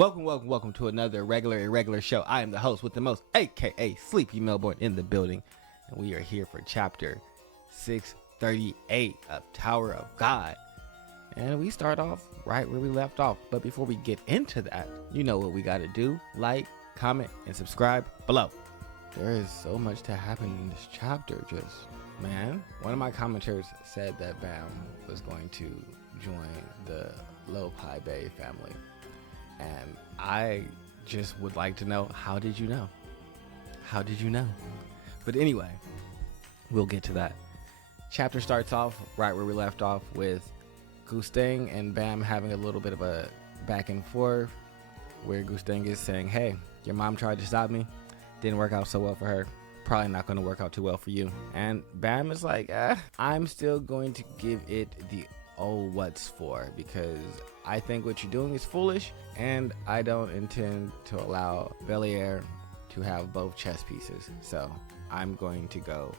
Welcome to another irregular show. I am the host with the most, aka Sleepy Melbourne, in the building, and we are here for chapter 638 of Tower of God. And we start off right where we left off. But before we get into that, you know what we got to do: like, comment, and subscribe below. There is so much to happen in this chapter. One of my commenters said that Baam was going to join the Lopai Bay family. And I just would like to know, how did you know? How did you know? But anyway, we'll get to that. Chapter starts off right where we left off with Gustang and Baam having a little bit of a back and forth, where Gustang is saying, hey, your mom tried to stop me. Didn't work out so well for her. Probably not going to work out too well for you. And Baam is like, I'm still going to give it the what's for, because I think what you're doing is foolish, and I don't intend to allow Belier to have both chess pieces, so I'm going to go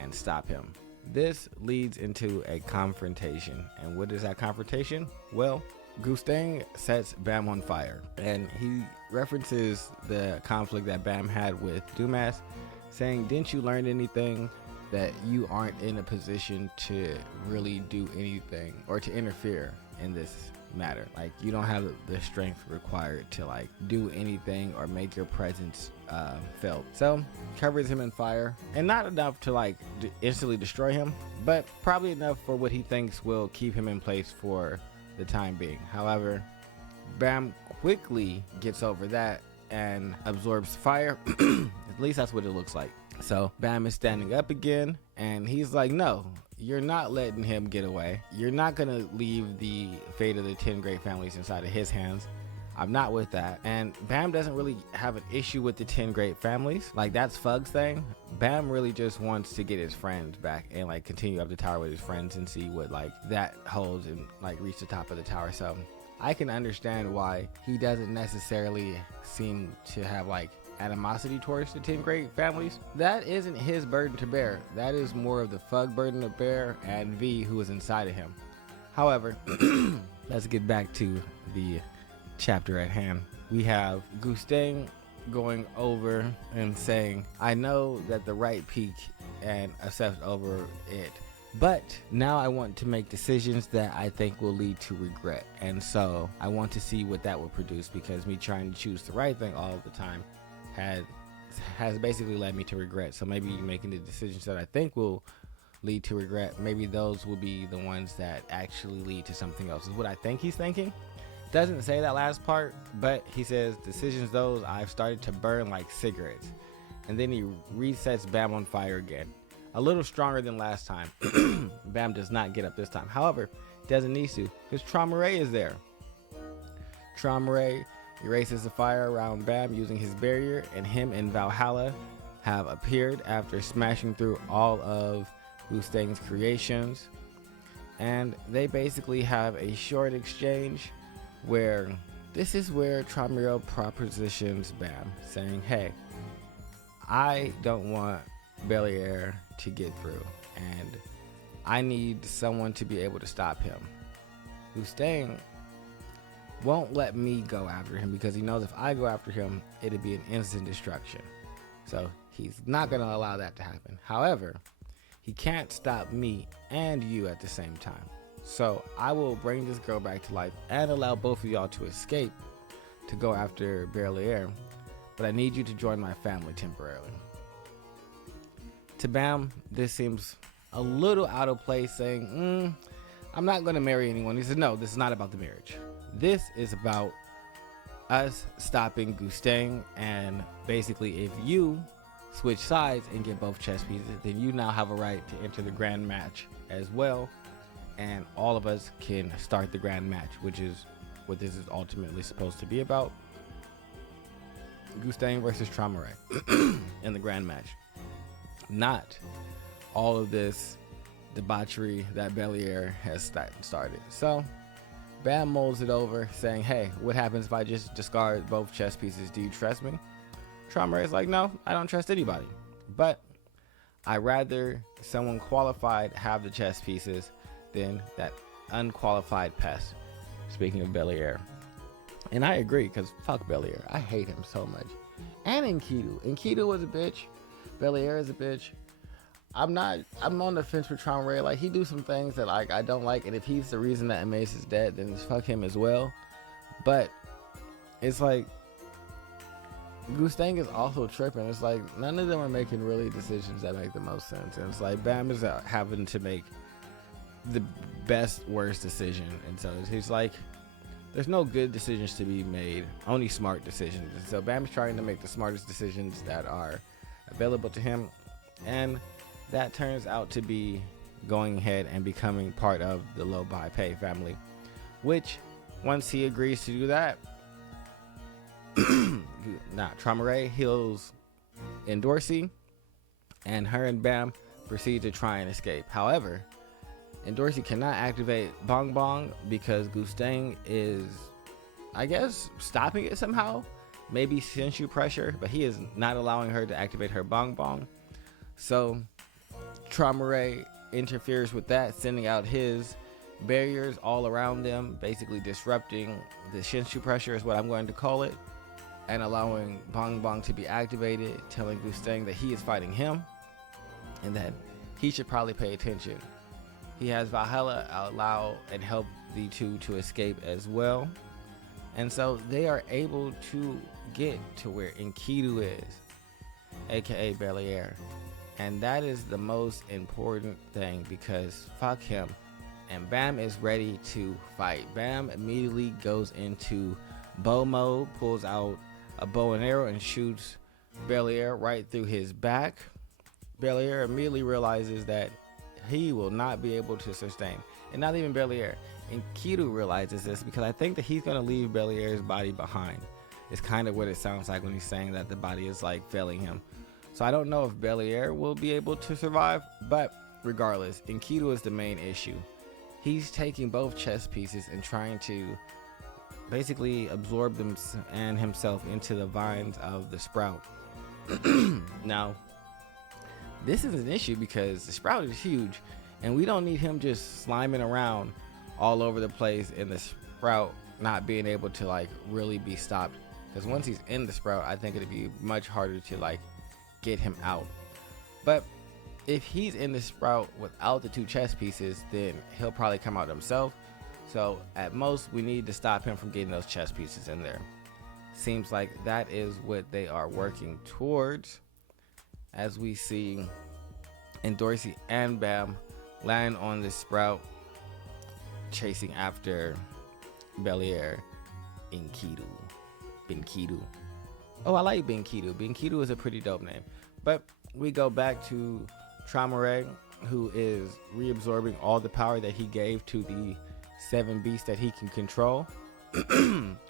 and stop him. This leads into a confrontation, and what is that confrontation? Well, Gustang sets Baam on fire, and he references the conflict that Baam had with Dumas, saying, didn't you learn anything? That you aren't in a position to really do anything or to interfere in this matter. Like, you don't have the strength required to like do anything or make your presence felt. So covers him in fire, and not enough to like instantly destroy him, but probably enough for what he thinks will keep him in place for the time being. However, Baam quickly gets over that and absorbs fire. At least that's what it looks like. So Baam is standing up again, and he's like, no, you're not letting him get away. You're not going to leave the fate of the 10 great families inside of his hands. I'm not with that. And Baam doesn't really have an issue with the 10 great families. Like, that's Fug's thing. Baam really just wants to get his friends back and like continue up the tower with his friends and see what like that holds and like reach the top of the tower. So I can understand why he doesn't necessarily seem to have like animosity towards the 10 great families. That isn't his burden to bear. That is more of the Fug burden to bear, and V, who is inside of him. However, let's get back to the chapter at hand. We have Gustang going over and saying, I know that the right peak and obsessed over it, but now I want to make decisions that I think will lead to regret. And so I want to see what that will produce, because me trying to choose the right thing all the time has basically led me to regret. So maybe making the decisions that I think will lead to regret, maybe those will be the ones that actually lead to something else, is what I think he's thinking. Doesn't say that last part, but he says, decisions those I've started to burn like cigarettes. And then he resets Baam on fire again, a little stronger than last time. Baam does not get up this time. However, doesn't need to, because Traumerei is there. Traumerei erases the fire around Baam using his barrier, and him and Valhalla have appeared after smashing through all of Gustang's creations. And they basically have a short exchange where this is where Traumerei propositions Baam, saying, hey, I don't want Belier to get through, and I need someone to be able to stop him. Gustang won't let me go after him, because he knows if I go after him, it'd be an instant destruction. So he's not going to allow that to happen. However, he can't stop me and you at the same time. So I will bring this girl back to life and allow both of y'all to escape to go after Belier, but I need you to join my family temporarily. To Baam, this seems a little out of place, saying, I'm not going to marry anyone. He says, no, this is not about the marriage. This is about us stopping Gustang, and basically if you switch sides and get both chess pieces, then you now have a right to enter the grand match as well, and all of us can start the grand match, which is what this is ultimately supposed to be about. Gustang versus Traumerei in the grand match, not all of this debauchery that Belier has started. So Baam molds it over, saying, hey, what happens if I just discard both chess pieces? Do you trust me? Traumerei is like, no, I don't trust anybody, but I rather someone qualified have the chess pieces than that unqualified pest. Speaking of Belier. And I agree, because fuck Belair. I hate him so much. And Enkidu was a bitch. Belair is a bitch. I'm on the fence with Traumerei. Like, he do some things that like I don't like, and if he's the reason that Mace is dead, then fuck him as well. But it's like Gustang is also tripping. It's like none of them are making really decisions that make the most sense. And it's like Baam is having to make the best worst decision, and so he's like, there's no good decisions to be made, only smart decisions. And so Bam's trying to make the smartest decisions that are available to him, and that turns out to be going ahead and becoming part of the low buy pay family, which once he agrees to do that, Traumerei heals Dorsey, and her and Baam proceed to try and escape. However, Dorsey cannot activate Bong Bong because Gustang is, I guess, stopping it somehow. Maybe sensu pressure, but he is not allowing her to activate her Bong Bong. So Traumerei interferes with that, sending out his barriers all around them, basically disrupting the sensu pressure is what I'm going to call it, and allowing Bong Bong to be activated, telling Gustang that he is fighting him and that he should probably pay attention. He has Valhalla allow and help the two to escape as well. And so they are able to get to where Enkidu is, aka Belair. And that is the most important thing, because fuck him. And Baam is ready to fight. Baam immediately goes into bow mode, pulls out a bow and arrow and shoots Belair right through his back. Belair immediately realizes that he will not be able to sustain. And not even Belair. Enkidu realizes this, because I think that he's going to leave Belair's body behind. It's kind of what it sounds like when he's saying that the body is like failing him. So I don't know if Belair will be able to survive, but regardless, Enkidu is the main issue. He's taking both chess pieces and trying to basically absorb them and himself into the vines of the sprout. Now, this is an issue because the sprout is huge, and we don't need him just sliming around all over the place in the sprout not being able to like really be stopped, because once he's in the sprout, I think it'd be much harder to like get him out. But if he's in the sprout without the two chess pieces, then he'll probably come out himself. So at most, we need to stop him from getting those chess pieces in there. Seems like that is what they are working towards, as we see Dorsey and Baam land on the sprout, chasing after Belair. Benkidu. Oh, I like Benkidu. Benkidu is a pretty dope name. But we go back to Traumerei, who is reabsorbing all the power that he gave to the 7 beasts that he can control,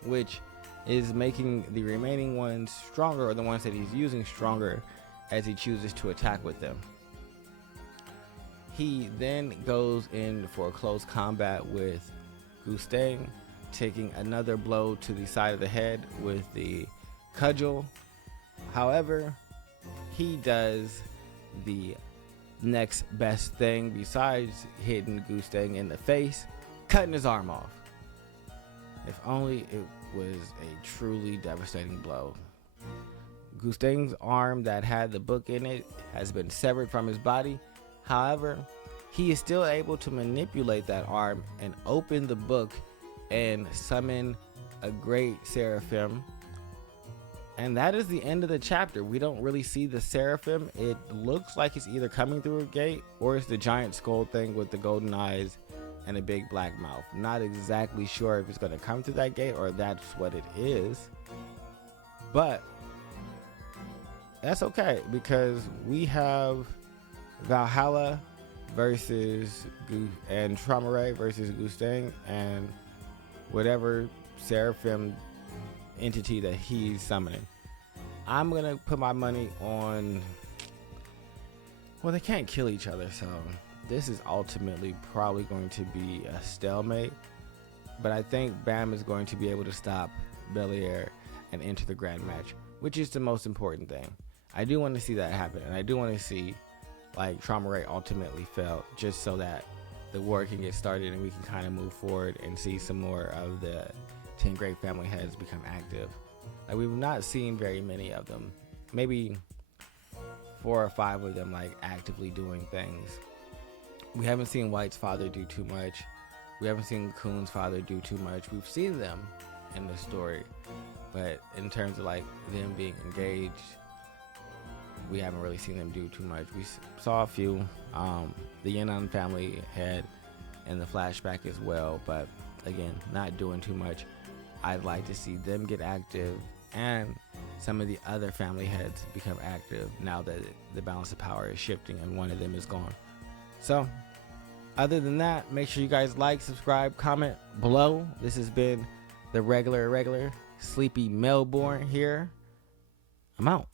which is making the remaining ones stronger, or the ones that he's using stronger, as he chooses to attack with them. He then goes in for a close combat with Gustang, taking another blow to the side of the head with the cudgel. However, he does the next best thing besides hitting Gustang in the face, cutting his arm off. If only it was a truly devastating blow. Gustang's arm that had the book in it has been severed from his body. However, he is still able to manipulate that arm and open the book and summon a great seraphim. And that is the end of the chapter. We don't really see the seraphim. It looks like it's either coming through a gate, or it's the giant skull thing with the golden eyes and a big black mouth. Not exactly sure if it's going to come through that gate or that's what it is. But that's okay, because we have Valhalla versus and Traumerei versus Gustang and whatever seraphim entity that he's summoning. I'm gonna put my money on, well, they can't kill each other, so this is ultimately probably going to be a stalemate, but I think Baam is going to be able to stop Belair and enter the grand match, which is the most important thing. I do want to see that happen, and I do want to see like Traumerei ultimately fail, just so that the war can get started and we can kind of move forward and see some more of the 10 great family heads become active. Like, we've not seen very many of them. Maybe 4 or 5 of them like actively doing things. We haven't seen White's father do too much. We haven't seen Coon's father do too much. We've seen them in the story, but in terms of like them being engaged, we haven't really seen them do too much. We saw a few. The Yenon family had in the flashback as well, but again, not doing too much. I'd like to see them get active and some of the other family heads become active now that the balance of power is shifting and one of them is gone. So other than that, make sure you guys like, subscribe, comment below. This has been the regular Sleepy Melbourne here. I'm out.